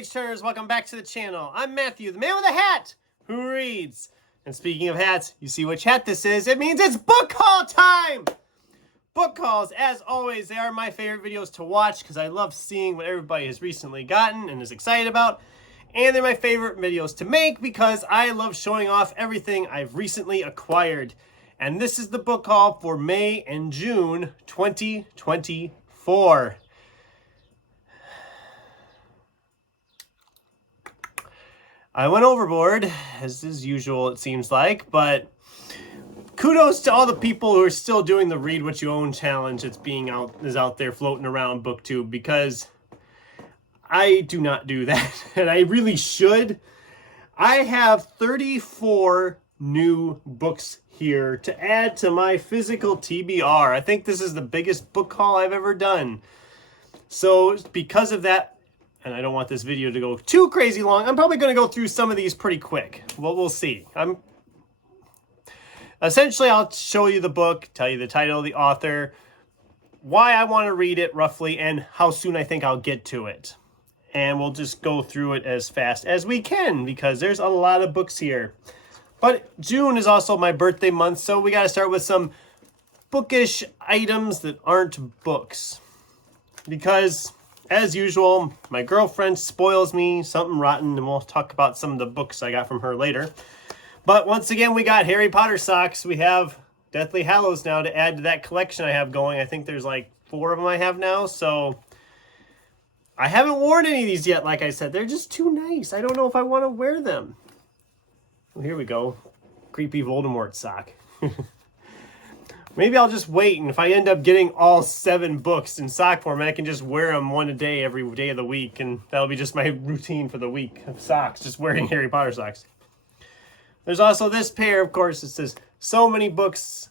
page turners, welcome back to the channel. I'm Matthew, the man with a hat who reads. And speaking of hats, you see which hat this is. It means it's book haul time! Book hauls, as always, they are my favorite videos to watch because I love seeing what everybody has recently gotten and is excited about. And they're my favorite videos to make because I love showing off everything I've recently acquired. And this is the book haul for May and June 2024. I went overboard, as is usual it seems like, but kudos to all the people who are still doing the Read What You Own challenge that's is out there floating around BookTube, because I do not do that, and I really should. I have 34 new books here to add to my physical TBR. I think this is the biggest book haul I've ever done. So because of that, and I don't want this video to go too crazy long, I'm probably going to go through some of these pretty quick. Well, we'll see. Essentially, I'll show you the book, tell you the title, the author, why I want to read it roughly, and how soon I think I'll get to it. And we'll just go through it as fast as we can because there's a lot of books here. But June is also my birthday month, so we got to start with some bookish items that aren't books. Because, as usual, my girlfriend spoils me something rotten, and we'll talk about some of the books I got from her later. But once again, we got Harry Potter socks. We have Deathly Hallows now to add to that collection I have going. I think there's like 4 of them I have now, so I haven't worn any of these yet, like I said. They're just too nice. I don't know if I want to wear them. Well, here we go. Creepy Voldemort sock. Maybe I'll just wait, and if I end up getting all 7 books in sock form, I can just wear them one a day every day of the week, and that'll be just my routine for the week of socks, just wearing Harry Potter socks. There's also this pair, of course. It says, so many books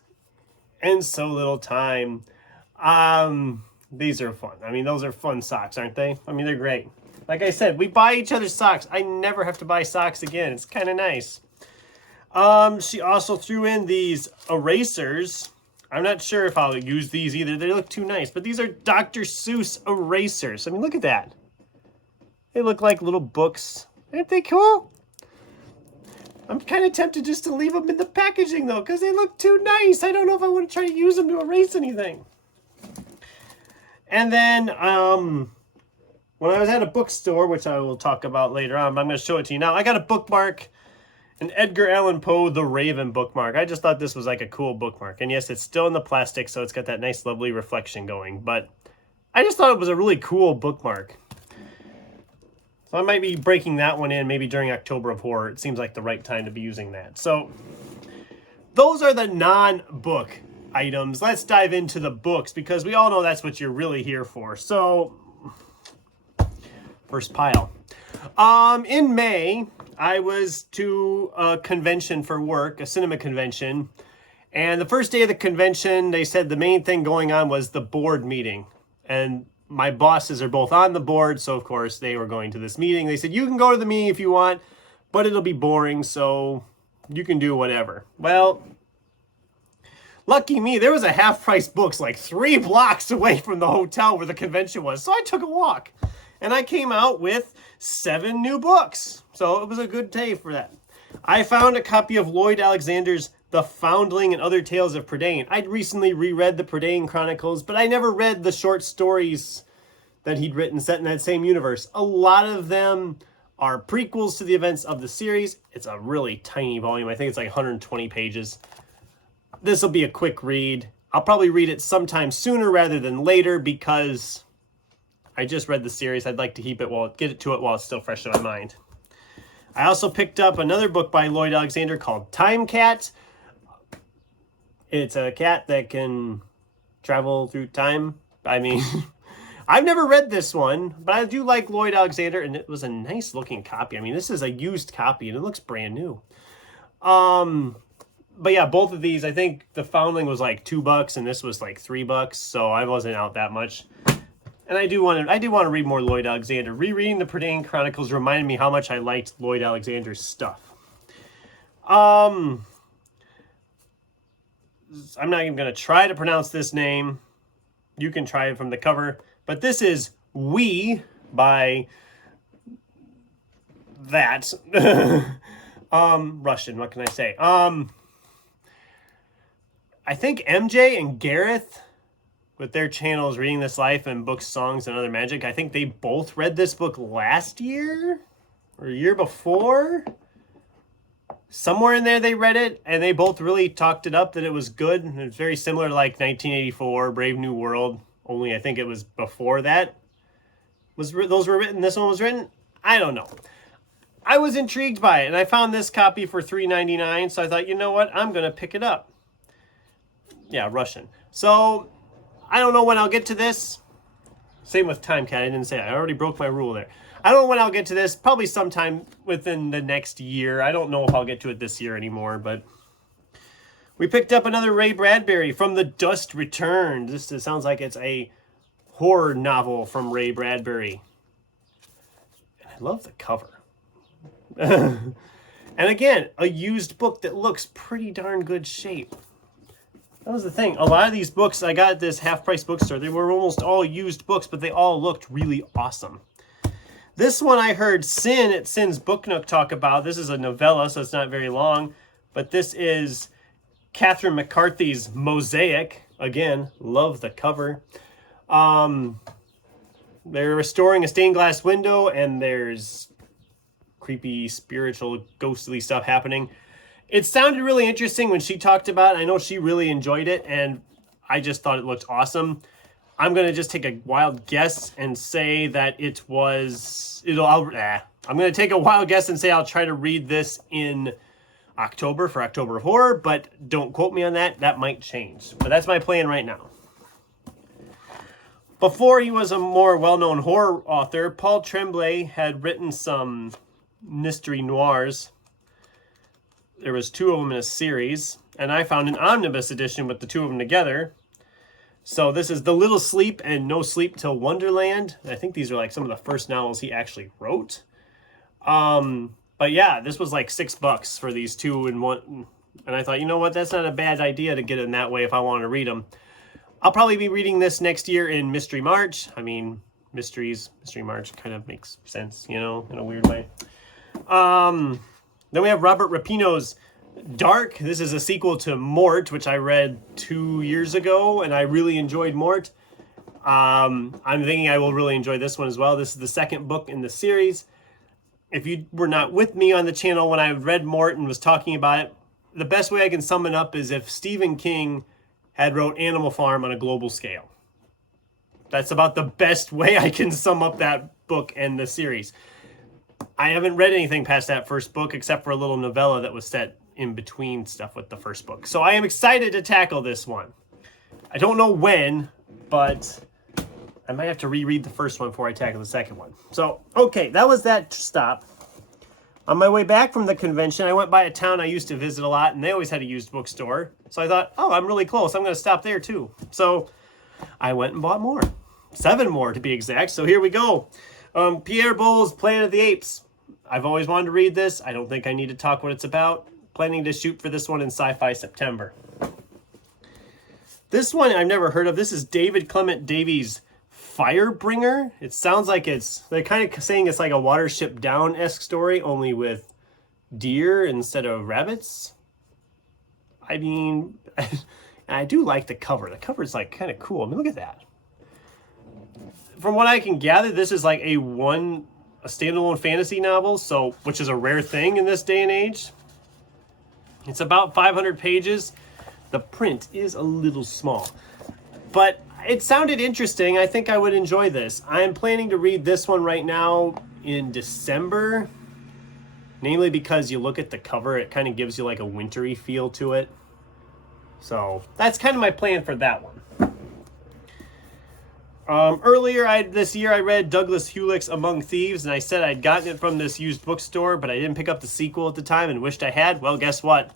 and so little time. These are fun. I mean, those are fun socks, aren't they? I mean, they're great. Like I said, we buy each other socks. I never have to buy socks again. It's kind of nice. She also threw in these erasers. I'm not sure if I'll use these either. They look too nice. But these are Dr. Seuss erasers. I mean, look at that. They look like little books. Aren't they cool? I'm kind of tempted just to leave them in the packaging, though, because they look too nice. I don't know if I want to try to use them to erase anything. And then, when I was at a bookstore, which I will talk about later on, but I'm going to show it to you now, I got a bookmark, an Edgar Allan Poe The Raven bookmark. I just thought this was like a cool bookmark. And yes, it's still in the plastic, so it's got that nice, lovely reflection going. But I just thought it was a really cool bookmark. So I might be breaking that one in maybe during October of Horror. It seems like the right time to be using that. So those are the non-book items. Let's dive into the books because we all know that's what you're really here for. So first pile. In May, I was to a convention for work, a cinema convention. And the first day of the convention, they said the main thing going on was the board meeting. And my bosses are both on the board, so of course they were going to this meeting. They said, you can go to the meeting if you want, but it'll be boring, so you can do whatever. Well, lucky me, there was a half-price books like 3 blocks away from the hotel where the convention was, so I took a walk. And I came out with 7 new books, so it was a good day for that. I found a copy of Lloyd Alexander's The Foundling and Other Tales of Prydain. I'd recently reread the Prydain Chronicles, but I never read the short stories that he'd written set in that same universe. A lot of them are prequels to the events of the series. It's a really tiny volume. I think it's like 120 pages. This will be a quick read. I'll probably read it sometime sooner rather than later because I just read the series. I'd like to get to it while it's still fresh in my mind. I also picked up another book by Lloyd Alexander called Time Cat. It's a cat that can travel through time. I mean, I've never read this one, but I do like Lloyd Alexander, and it was a nice looking copy. I mean, this is a used copy, and it looks brand new. But yeah, both of these, I think The Foundling was like $2, and this was like $3, so I wasn't out that much. And I do want to read more Lloyd Alexander. Rereading the Prydain Chronicles reminded me how much I liked Lloyd Alexander's stuff. I'm not even going to try to pronounce this name. You can try it from the cover. But this is We by that. Russian, what can I say? I think MJ and Gareth, with their channels Reading This Life and Books, Songs, and Other Magic, I think they both read this book last year or year before. Somewhere in there they read it, and they both really talked it up that it was good. And it's very similar to like 1984, Brave New World, only I think it was before that. Those were written, this one was written? I don't know. I was intrigued by it, and I found this copy for $3.99, so I thought, you know what, I'm going to pick it up. Yeah, Russian. So, I don't know when I'll get to this. Same with Time Cat, I didn't say it. I already broke my rule there. I don't know when I'll get to this, probably sometime within the next year. I don't know if I'll get to it this year anymore, but we picked up another Ray Bradbery, From the Dust Returned. This sounds like it's a horror novel from Ray Bradbery. And I love the cover. And again, a used book that looks pretty darn good shape. That was the thing. A lot of these books I got at this half-price bookstore, they were almost all used books, but they all looked really awesome. This one I heard Sin at Sin's Book Nook talk about. This is a novella, so it's not very long. But this is Katherine McCarthy's Mosaic. Again, love the cover. They're restoring a stained glass window, and there's creepy, spiritual, ghostly stuff happening. It sounded really interesting when she talked about it. I know she really enjoyed it, and I just thought it looked awesome. I'm going to just take a wild guess and say that it was... I'm going to take a wild guess and say I'll try to read this in October for October Horror, but don't quote me on that. That might change. But that's my plan right now. Before he was a more well-known horror author, Paul Tremblay had written some mystery noirs. There was 2 of them in a series, and I found an omnibus edition with the 2 of them together. So this is The Little Sleep and No Sleep Till Wonderland. I think these are like some of the first novels he actually wrote. But yeah, this was like $6 for these 2 in one. And I thought, you know what, that's not a bad idea to get it in that way if I want to read them. I'll probably be reading this next year in Mystery March. I mean, Mystery March kind of makes sense, you know, in a weird way. Then we have Robert Rapinoe's Dark. This is a sequel to Mort, which I read 2 years ago, and I really enjoyed Mort. I'm thinking I will really enjoy this one as well. This is the second book in the series. If you were not with me on the channel when I read Mort and was talking about it, the best way I can sum it up is if Stephen King had wrote Animal Farm on a global scale. That's about the best way I can sum up that book and the series. I haven't read anything past that first book except for a little novella that was set in between stuff with the first book. So I am excited to tackle this one. I don't know when, but I might have to reread the first one before I tackle the second one. So, okay, that was that stop. On my way back from the convention, I went by a town I used to visit a lot, and they always had a used bookstore. So I thought, oh, I'm really close. I'm going to stop there too. So I went and bought more. 7 more to be exact. So here we go. Pierre Boulle's Planet of the Apes. I've always wanted to read this. I don't think I need to talk what it's about. Planning to shoot for this one in Sci-Fi September. This one I've never heard of. This is David Clement Davies' Firebringer. It sounds like they're kind of saying it's like a Watership Down-esque story, only with deer instead of rabbits. I mean, I do like the cover. The cover's like kind of cool. I mean, look at that. From what I can gather, this is like a standalone fantasy novel, so which is a rare thing in this day and age. It's about 500 pages. The print is a little small, but it sounded interesting. I think I would enjoy this. I'm planning to read this one right now in December, namely because you look at the cover, it kind of gives you like a wintry feel to it. So that's kind of my plan for that one. Earlier this year, I read Douglas Hewlett's Among Thieves, and I said I'd gotten it from this used bookstore, but I didn't pick up the sequel at the time and wished I had. Well, guess what?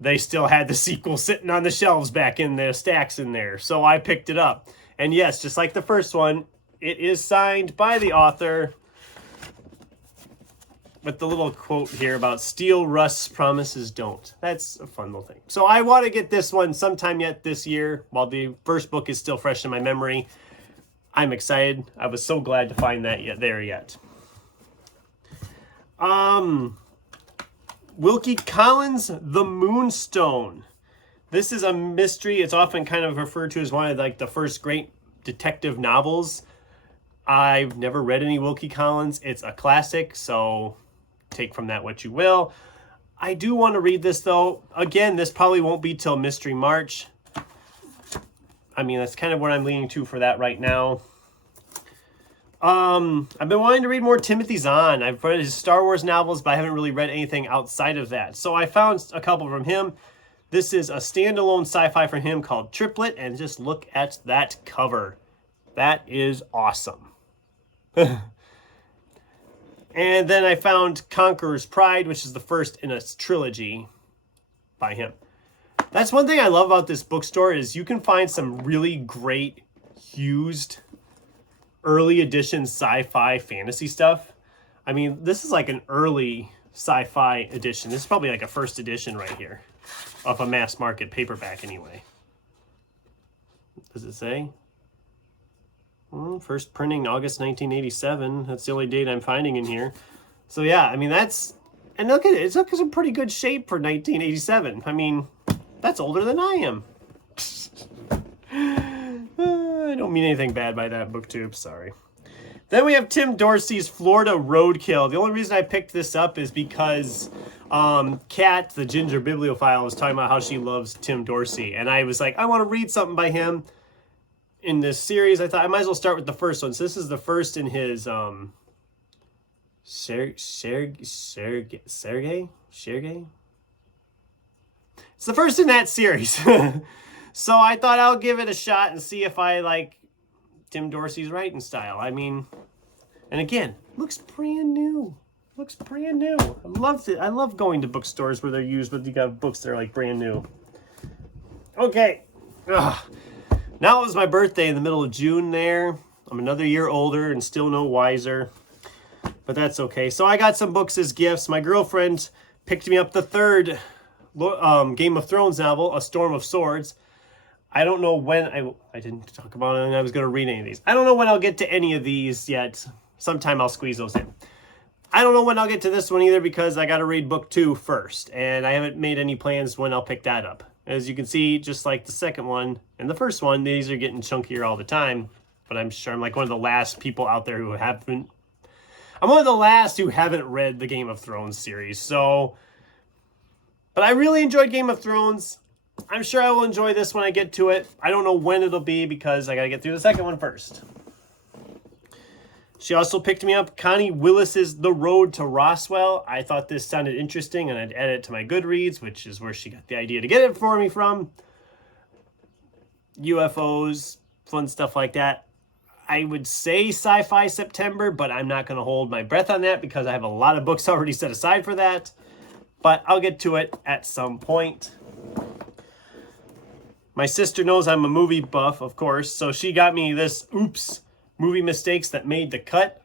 They still had the sequel sitting on the shelves back in the stacks in there, so I picked it up. And yes, just like the first one, it is signed by the author with the little quote here about steel rusts, promises don't. That's a fun little thing. So I want to get this one sometime yet this year, while the first book is still fresh in my memory. I'm excited. I was so glad to find that there yet. Wilkie Collins, The Moonstone. This is a mystery. It's often kind of referred to as one of like the first great detective novels. I've never read any Wilkie Collins. It's a classic, so take from that what you will. I do want to read this though. Again, this probably won't be till Mystery March. I mean, that's kind of what I'm leaning to for that right now. I've been wanting to read more Timothy Zahn. I've read his Star Wars novels, but I haven't really read anything outside of that. So I found a couple from him. This is a standalone sci-fi from him called Triplet, and just look at that cover. That is awesome. And then I found Conqueror's Pride, which is the first in a trilogy by him. That's one thing I love about this bookstore is you can find some really great used early edition sci-fi fantasy stuff. I mean, this is like an early sci-fi edition. This is probably like a first edition right here of a mass market paperback anyway. Does it say? First printing August 1987. That's the only date I'm finding in here. So yeah, I mean that's, and look at it. It's in pretty good shape for 1987. I mean, that's older than I am. I don't mean anything bad by that, BookTube. Sorry. Then we have Tim Dorsey's Florida Roadkill. The only reason I picked this up is because Kat, the ginger bibliophile, was talking about how she loves Tim Dorsey. And I was like, I want to read something by him in this series. I thought I might as well start with the first one. So this is the first in his Sergey? It's the first in that series. So I thought I'll give it a shot and see if I like Tim Dorsey's writing style. I mean, and again, looks brand new. Looks brand new. I love it. I love going to bookstores where they're used, but you got books that are like brand new. Okay. Ugh. Now it was my birthday in the middle of June there. I'm another year older and still no wiser. But that's okay. So I got some books as gifts. My girlfriend picked me up the third Game of Thrones novel, A Storm of Swords. I don't know when I didn't talk about it and I was going to read any of these. I don't know when I'll get to any of these yet. Sometime I'll squeeze those in. I don't know when I'll get to this one either because I got to read book 2 first. And I haven't made any plans when I'll pick that up. As you can see, just like the second one and the first one, these are getting chunkier all the time. But I'm sure I'm like one of the last people out there who haven't... I'm one of the last who haven't read the Game of Thrones series. So... But I really enjoyed Game of Thrones. I'm sure I will enjoy this when I get to it. I don't know when it'll be because I got to get through the second one first. She also picked me up Connie Willis's The Road to Roswell. I thought this sounded interesting and I'd add it to my Goodreads, which is where she got the idea to get it for me from. UFOs, fun stuff like that. I would say sci-fi September, but I'm not going to hold my breath on that because I have a lot of books already set aside for that. But I'll get to it at some point. My sister knows I'm a movie buff, of course, so she got me this, Movie Mistakes That Made the Cut.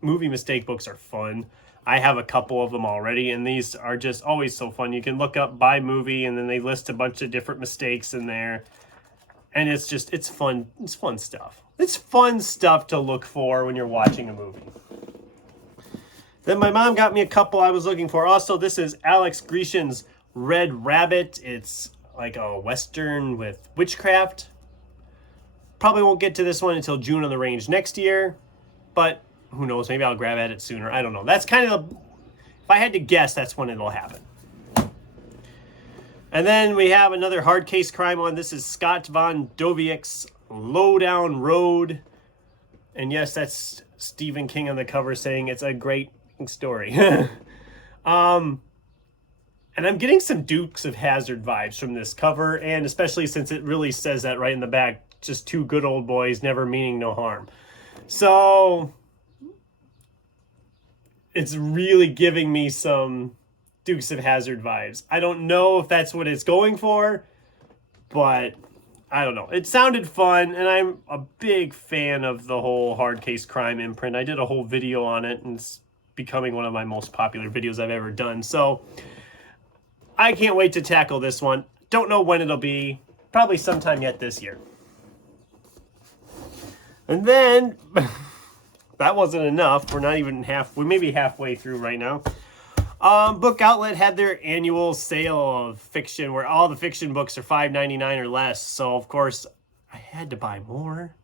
Movie mistake books are fun. I have a couple of them already, and these are just always so fun. You can look up by movie, and then they list a bunch of different mistakes in there. And it's fun. It's fun stuff. It's fun stuff to look for when you're watching a movie. Then my mom got me a couple I was looking for. Also, this is Alex Grishin's Red Rabbit. It's like a Western with witchcraft. Probably won't get to this one until June on the Range next year. But who knows? Maybe I'll grab at it sooner. I don't know. That's kind of if I had to guess, that's when it'll happen. And then we have another hard case crime one. This is Scott Von Doviek's Low Down Road. And yes, that's Stephen King on the cover saying it's a great story. And I'm getting some Dukes of Hazzard vibes from this cover, and especially since it really says that right in the back, just two good old boys never meaning no harm. So it's really giving me some Dukes of Hazzard vibes. I don't know if that's what it's going for, but I don't know. It sounded fun, and I'm a big fan of the whole hard case crime imprint. I did a whole video on it, and it's becoming one of my most popular videos I've ever done. So I can't wait to tackle this one. Don't know when it'll be. Probably sometime yet this year. And then that wasn't enough. We're not even we may be halfway through right now. Book Outlet had their annual sale of fiction where all the fiction books are $5.99 or less. So, of course, I had to buy more.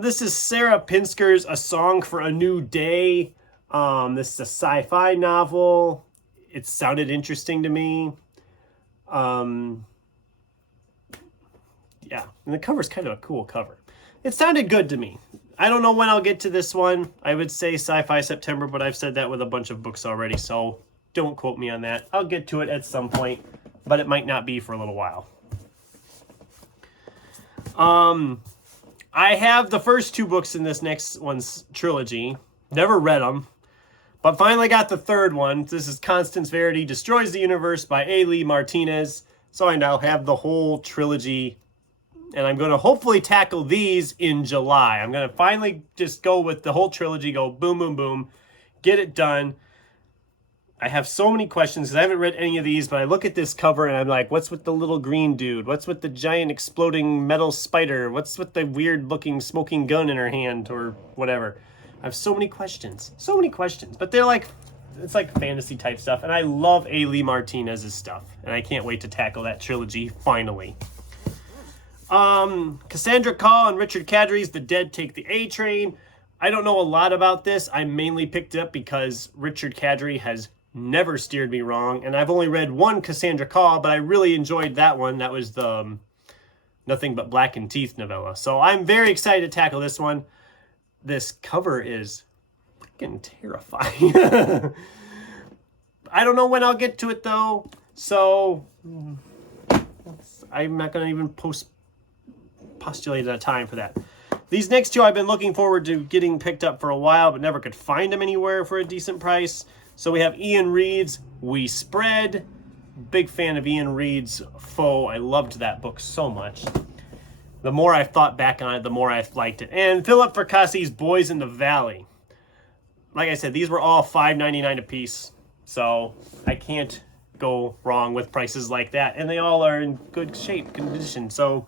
This is Sarah Pinsker's A Song for a New Day. This is a sci-fi novel. It sounded interesting to me. Yeah, and the cover's kind of a cool cover. It sounded good to me. I don't know when I'll get to this one. I would say Sci-Fi September, but I've said that with a bunch of books already, so don't quote me on that. I'll get to it at some point, but it might not be for a little while. I have the first 2 books in this next one's trilogy. Never read them, but finally got the third one. This is Constance Verity Destroys the Universe by A. Lee Martinez. So I now have the whole trilogy, and I'm going to hopefully tackle these in July. I'm going to finally just go with the whole trilogy, go boom, boom, boom, get it done. I have so many questions because I haven't read any of these, but I look at this cover and I'm like, what's with the little green dude? What's with the giant exploding metal spider? What's with the weird looking smoking gun in her hand or whatever? I have so many questions, but they're like, it's like fantasy type stuff. And I love A. Lee Martinez's stuff, and I can't wait to tackle that trilogy finally. Cassandra Caw and Richard Kadri's The Dead Take the A Train. I don't know a lot about this. I mainly picked it up because Richard Kadri has never steered me wrong, and I've only read one Cassandra Caw, but I really enjoyed that one. That was the Nothing But Blackened Teeth novella. So I'm very excited to tackle this one. This cover is freaking terrifying. I don't know when I'll get to it though, so I'm not going to even postulate a time for that. These next 2 I've been looking forward to getting picked up for a while, but never could find them anywhere for a decent price. So we have Ian Reid's We Spread. Big fan of Ian Reid's Foe. I loved that book so much. The more I've thought back on it, the more I've liked it. And Philip Fracasse's Boys in the Valley. Like I said, these were all $5.99 a piece. So I can't go wrong with prices like that. And they all are in good shape, condition. So,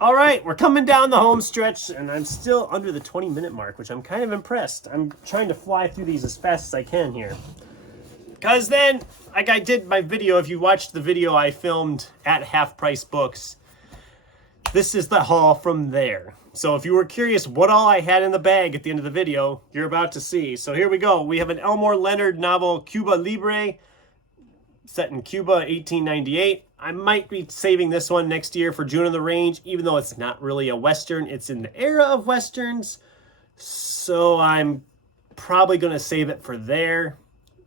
all right, we're coming down the home stretch. And I'm still under the 20-minute mark, which I'm kind of impressed. I'm trying to fly through these as fast as I can here. Because then, like I did my video, if you watched the video I filmed at Half Price Books, this is the haul from there. So if you were curious what all I had in the bag at the end of the video, you're about to see. So here we go. We have an Elmore Leonard novel, Cuba Libre, set in Cuba, 1898. I might be saving this one next year for June of the Range, even though it's not really a Western. It's in the era of Westerns. So I'm probably going to save it for there,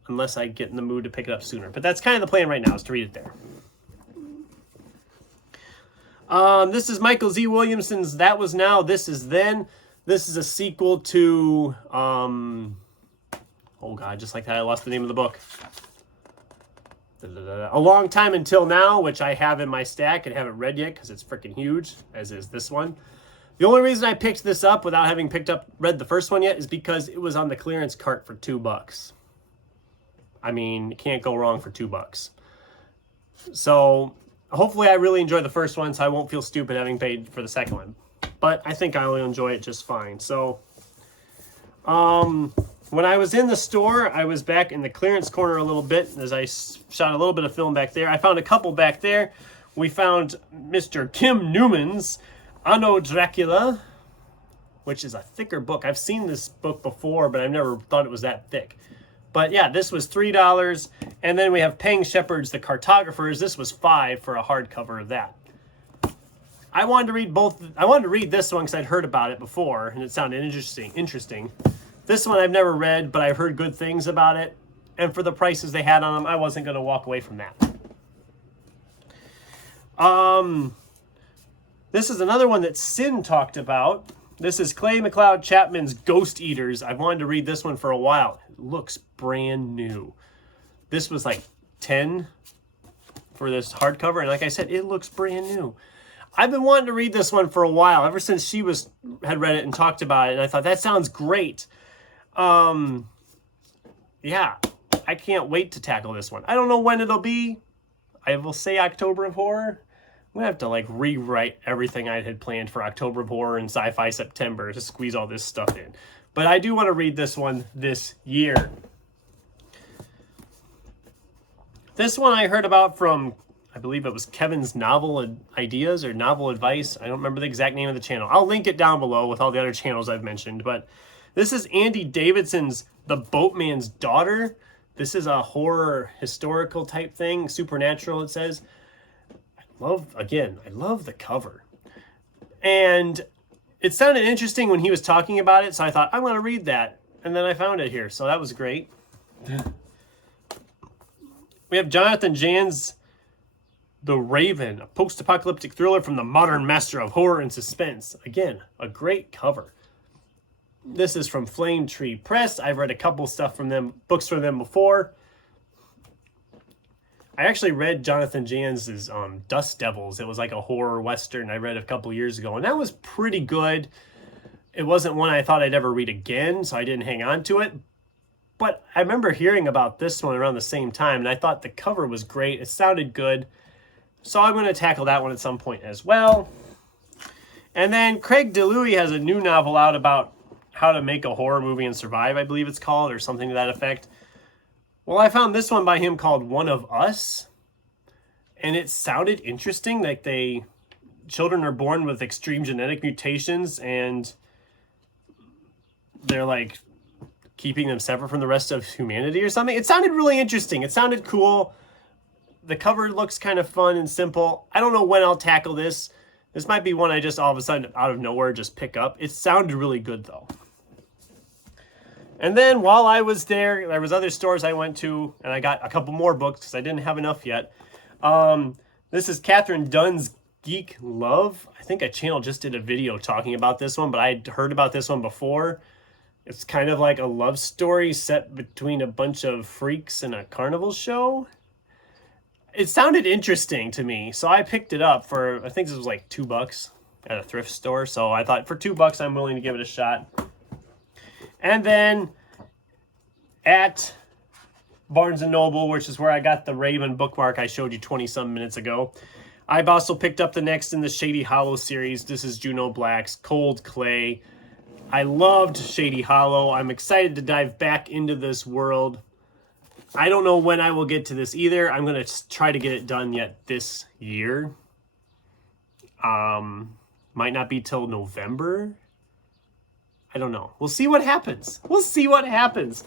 unless I get in the mood to pick it up sooner. But that's kind of the plan right now, is to read it there. This is Michael Z. Williamson's That Was Now, This Is Then. This is a sequel to, oh God, just like that, I lost the name of the book. A Long Time Until Now, which I have in my stack and haven't read yet because it's freaking huge, as is this one. The only reason I picked this up without having read the first one yet is because it was on the clearance cart for $2. I mean, you can't go wrong for $2. So hopefully I really enjoy the first one, so I won't feel stupid having paid for the second one. But I think I'll enjoy it just fine. So, when I was in the store, I was back in the clearance corner a little bit as I shot a little bit of film back there. I found a couple back there. We found Mr. Kim Newman's Anno Dracula, which is a thicker book. I've seen this book before, but I've never thought it was that thick. But yeah, this was $3. And then we have Pang Shepard's The Cartographers. This was $5 for a hardcover of that. I wanted to read both. I wanted to read this one because I'd heard about it before, and it sounded interesting. This one I've never read, but I've heard good things about it. And for the prices they had on them, I wasn't going to walk away from that. This is another one that Sin talked about. This is Clay McLeod Chapman's Ghost Eaters. I've wanted to read this one for a while. It looks brand new. This was like $10 for this hardcover, and like I said, it looks brand new. I've been wanting to read this one for a while, ever since she had read it and talked about it, and I thought, that sounds great. Yeah, I can't wait to tackle this one. I don't know when it'll be. I will say October of Horror, I'm gonna have to like rewrite everything I had planned for October of Horror and Sci-Fi September to squeeze all this stuff in. But I do want to read this one this year. This one I heard about from, I believe it was Kevin's Novel Ideas or Novel Advice. I don't remember the exact name of the channel. I'll link it down below with all the other channels I've mentioned. But this is Andy Davidson's The Boatman's Daughter. This is a horror historical type thing, supernatural it says. I love the cover. And it sounded interesting when he was talking about it, so I thought, I'm going to read that. And then I found it here, so that was great. We have Jonathan Jann's The Raven, a post-apocalyptic thriller from the modern master of horror and suspense. Again, a great cover. This is from Flame Tree Press. I've read a couple stuff from them, books from them before. I actually read Jonathan Jann's Dust Devils. It was like a horror western I read a couple years ago, and that was pretty good. It wasn't one I thought I'd ever read again, so I didn't hang on to it. But I remember hearing about this one around the same time, and I thought the cover was great. It sounded good. So I'm going to tackle that one at some point as well. And then Craig DeLuey has a new novel out about how to make a horror movie and survive, I believe it's called, or something to that effect. Well, I found this one by him called One of Us. And it sounded interesting, like children are born with extreme genetic mutations, and they're like keeping them separate from the rest of humanity or something. It sounded really interesting. It sounded cool. The cover looks kind of fun and simple. I don't know when I'll tackle this. This might be one I just all of a sudden out of nowhere just pick up. It sounded really good though. And then while I was there was other stores I went to, and I got a couple more books because I didn't have enough yet. This is Catherine Dunn's Geek Love. I think a channel just did a video talking about this one, but I had heard about this one before. It's kind of like a love story set between a bunch of freaks and a carnival show. It sounded interesting to me, so I picked it up for, I think this was like $2 at a thrift store. So I thought for $2 I'm willing to give it a shot. And then at Barnes & Noble, which is where I got the Raven bookmark I showed you 20-some minutes ago, I've also picked up the next in the Shady Hollow series. This is Juno Black's Cold Clay. I loved Shady Hollow. I'm excited to dive back into this world. I don't know when I will get to this either. I'm going to try to get it done yet this year. Might not be till November. I don't know. We'll see what happens. We'll see what happens.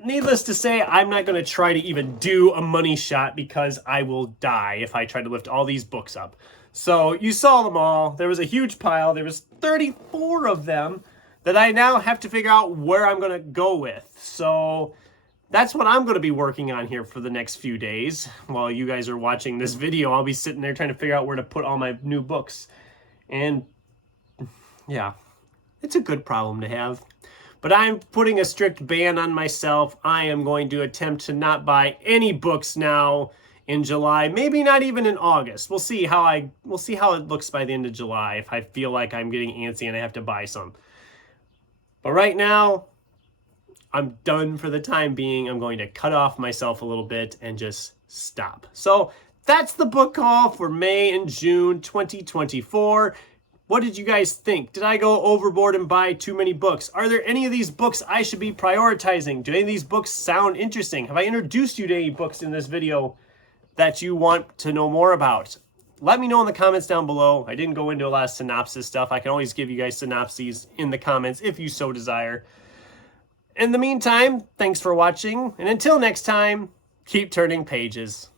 Needless to say, I'm not going to try to even do a money shot because I will die if I try to lift all these books up. So you saw them all. There was a huge pile. There was 34 of them that I now have to figure out where I'm going to go with. So that's what I'm going to be working on here for the next few days. While you guys are watching this video, I'll be sitting there trying to figure out where to put all my new books. And yeah, it's a good problem to have. But I'm putting a strict ban on myself. I am going to attempt to not buy any books now in July, maybe not even in August. We'll see how it looks by the end of July if I feel like I'm getting antsy and I have to buy some. But right now, I'm done for the time being. I'm going to cut off myself a little bit and just stop. So that's the book haul for May and June 2024. What did you guys think? Did I go overboard and buy too many books? Are there any of these books I should be prioritizing? Do any of these books sound interesting? Have I introduced you to any books in this video that you want to know more about? Let me know in the comments down below. I didn't go into a lot of synopsis stuff. I can always give you guys synopses in the comments if you so desire. In the meantime, thanks for watching, and until next time, keep turning pages.